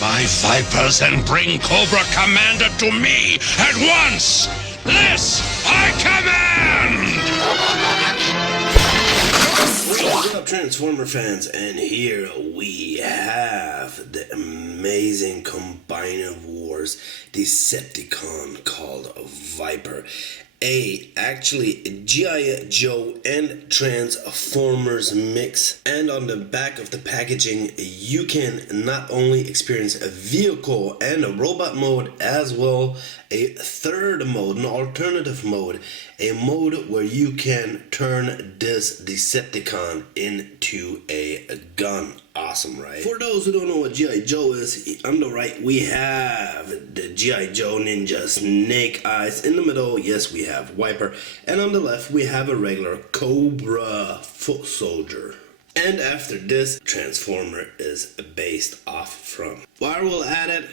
my Vipers and bring Cobra Commander to me at once! This I command! What's up, Transformer fans? And here we have the amazing Combiner Wars Decepticon called VIPER. Actually G.I.Joe and Transformers mix, and on the back of the packaging you can not only experience a vehicle and a robot mode, as well a third mode, an alternative mode, a mode where you can turn this Decepticon into a gun. Awesome, right? For those who don't know what G.I. Joe is, on the right we have the G.I. Joe Ninja Snake Eyes. In the middle, yes, we have VIPER, and on the left we have a regular Cobra foot soldier. And after this, Transformer is based off from. While we're at it,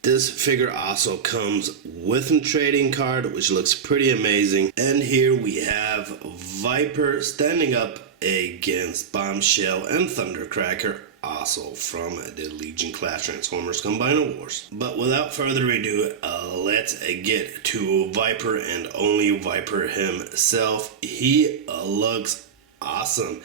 this figure also comes with a trading card, which looks pretty amazing. And here we have VIPER standing up against Bombshell and Thundercracker, also from the Legion class Transformers Combiner Wars. But without further ado, let's get to VIPER, and only VIPER himself. He looks awesome.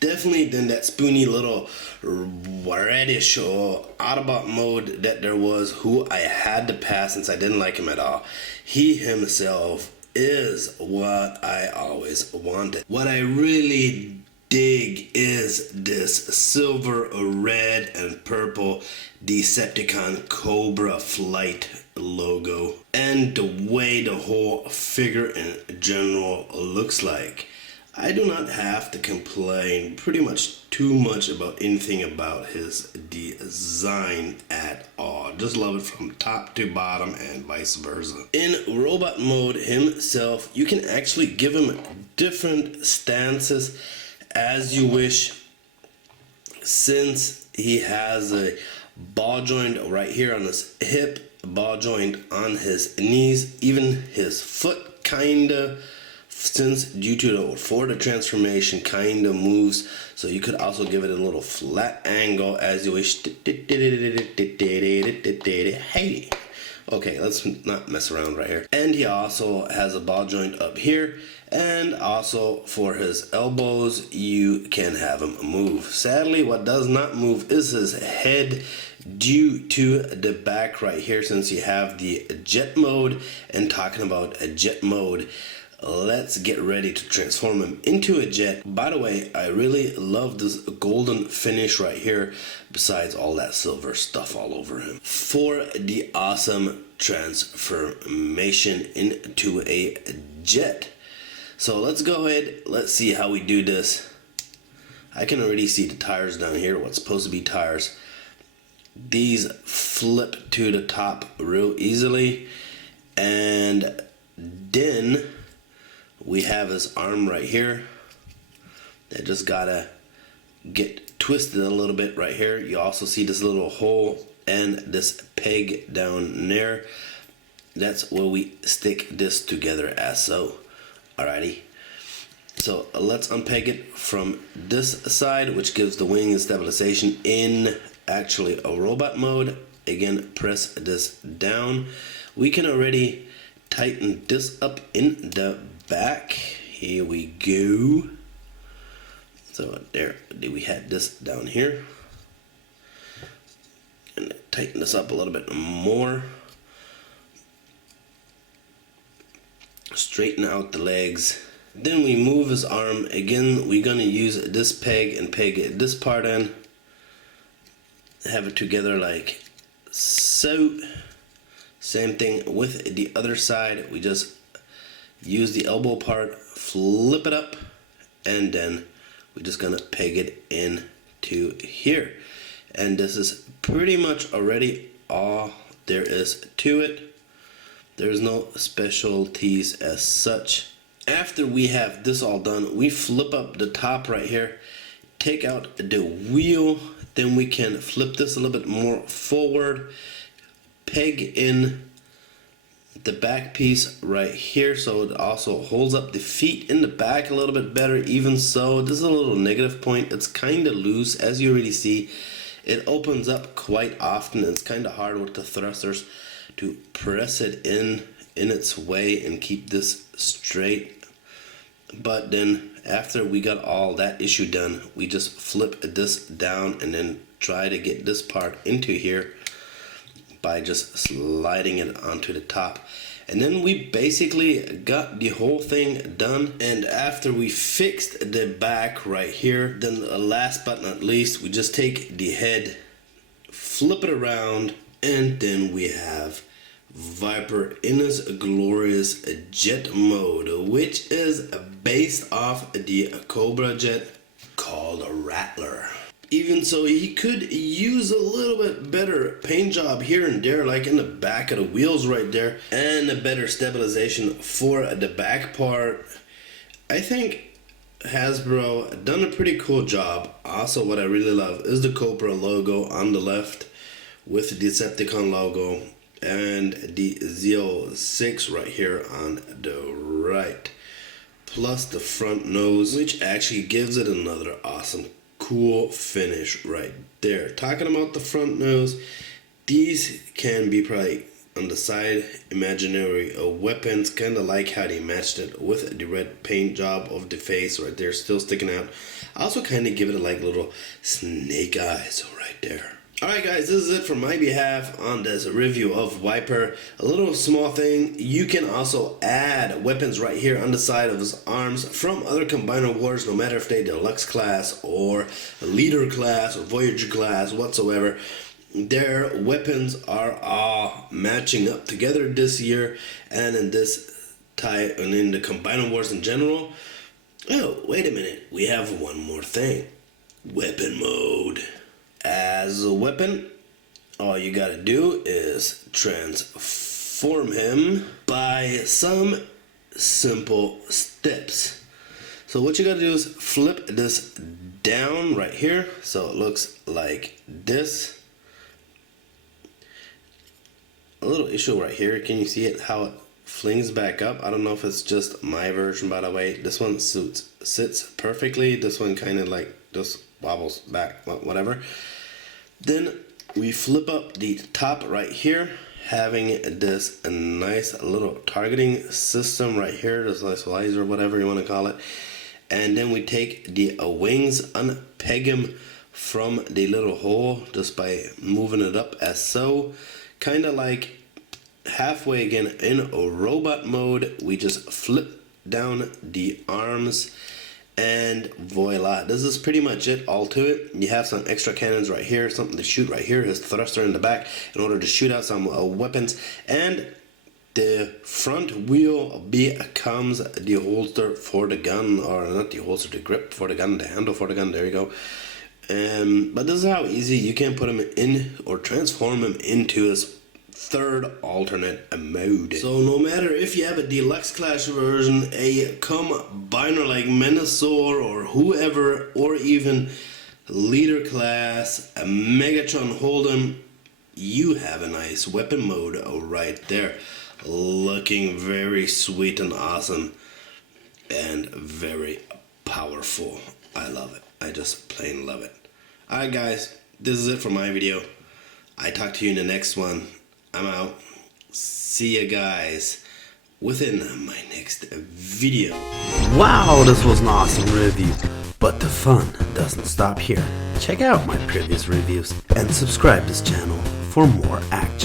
Definitely than that spoony little reddish Autobot mode that there was, who I had to pass since I didn't like him at all. He himself is what I always wanted. What I really dig is this silver, red, and purple Decepticon Cobra Flight logo, and the way the whole figure in general looks like. I do not have to complain pretty much too much about anything about his design at all. Just love it from top to bottom and vice versa. In robot mode himself, you can actually give him different stances as you wish, since he has a ball joint right here on his hip, ball joint on his knees, even his foot kinda, since due to the transformation kinda moves, so you could also give it a little flat angle as you wish. Hey, okay, let's not mess around right here. And he also has a ball joint up here, and also for his elbows you can have him move. Sadly, what does not move is his head, due to the back right here, since you have the jet mode. And talking about a jet mode, let's get ready to transform him into a jet. By the way, I really love this golden finish right here, besides all that silver stuff all over him, for the awesome transformation into a jet. So let's go ahead, let's see how we do this. I can already see the tires down here, what's supposed to be tires. These flip to the top real easily, and then we have his arm right here that just gotta get twisted a little bit right here. You also see this little hole and this peg down there. That's where we stick this together as so. Alrighty, so let's unpeg it from this side, which gives the wing and stabilization in actually a robot mode. Again, press this down. We can already tighten this up in the back. Here we go. So there, we had this down here, and tighten this up a little bit more. Straighten out the legs. Then we move his arm. Again, we're gonna use this peg and peg this part in. Have it together like so. Same thing with the other side. We just use the elbow part, flip it up, and then we're just gonna peg it in to here. And this is pretty much already all there is to it. There's no specialties as such. After we have this all done, we flip up the top right here, take out the wheel, then we can flip this a little bit more forward, peg in the back piece right here so it also holds up the feet in the back a little bit better. Even so, this is a little negative point. It's kind of loose, as you already see. it opens up quite often. It's kind of hard with the thrusters to press it in its way and keep this straight. But then after we got all that issue done, we just flip this down and then try to get this part into here by just sliding it onto the top. And then we basically got the whole thing done. And after we fixed the back right here, then last but not least, we just take the head, flip it around, and then we have Viper in its glorious jet mode, which is based off the Cobra jet called a Rattler. Even so, he could use a little bit better paint job here and there, like in the back of the wheels right there, and a better stabilization for the back part. I think Hasbro done a pretty cool job. Also, what I really love is the Cobra logo on the left with the Decepticon logo, and the Z06 right here on the right, plus the front nose, which actually gives it another awesome cool finish right there. Talking about the front nose, these can be probably on the side imaginary weapons, kind of like how they matched it with the red paint job of the face right there, still sticking out. Also kind of give it like little snake eyes right there. Alright guys, this is it from my behalf on this review of VIPER. A little small thing, you can also add weapons right here on the side of his arms from other Combiner Wars, no matter if they deluxe class or leader class or Voyager class whatsoever. Their weapons are all matching up together this year, and in this type and in the Combiner Wars in general. Oh, wait a minute, we have one more thing. Weapon mode. As a weapon, all you gotta do is transform him by some simple steps. So what you gotta do is flip this down right here so it looks like this. A little issue right here, can you see it, how it flings back up? I don't know if it's just my version, by the way. This one sits perfectly. This one kind of like just wobbles back, whatever. Then we flip up the top right here, having this nice little targeting system right here, this nice laser, whatever you want to call it. And then we take the wings, unpeg them from the little hole just by moving it up as so. Kind of like halfway again in a robot mode, we just flip down the arms. And voila, this is pretty much it, all to it. You have some extra cannons right here, something to shoot right here, his thruster in the back in order to shoot out some weapons. And the front wheel becomes the holster for the gun, or not the holster, the grip for the gun, the handle for the gun, there you go. But this is how easy you can put him in or transform him into his third alternate mode. So no matter if you have a deluxe class version, a combiner like Menasor or whoever, or even leader class, a Megatron Hold'em, you have a nice weapon mode right there, looking very sweet and awesome and very powerful. I love it. I just plain love it. Alright guys, this is it for my video. I talk to you in the next one. I'm out. See ya guys within my next video. Wow, this was an awesome review. But the fun doesn't stop here. Check out my previous reviews and subscribe to this channel for more action.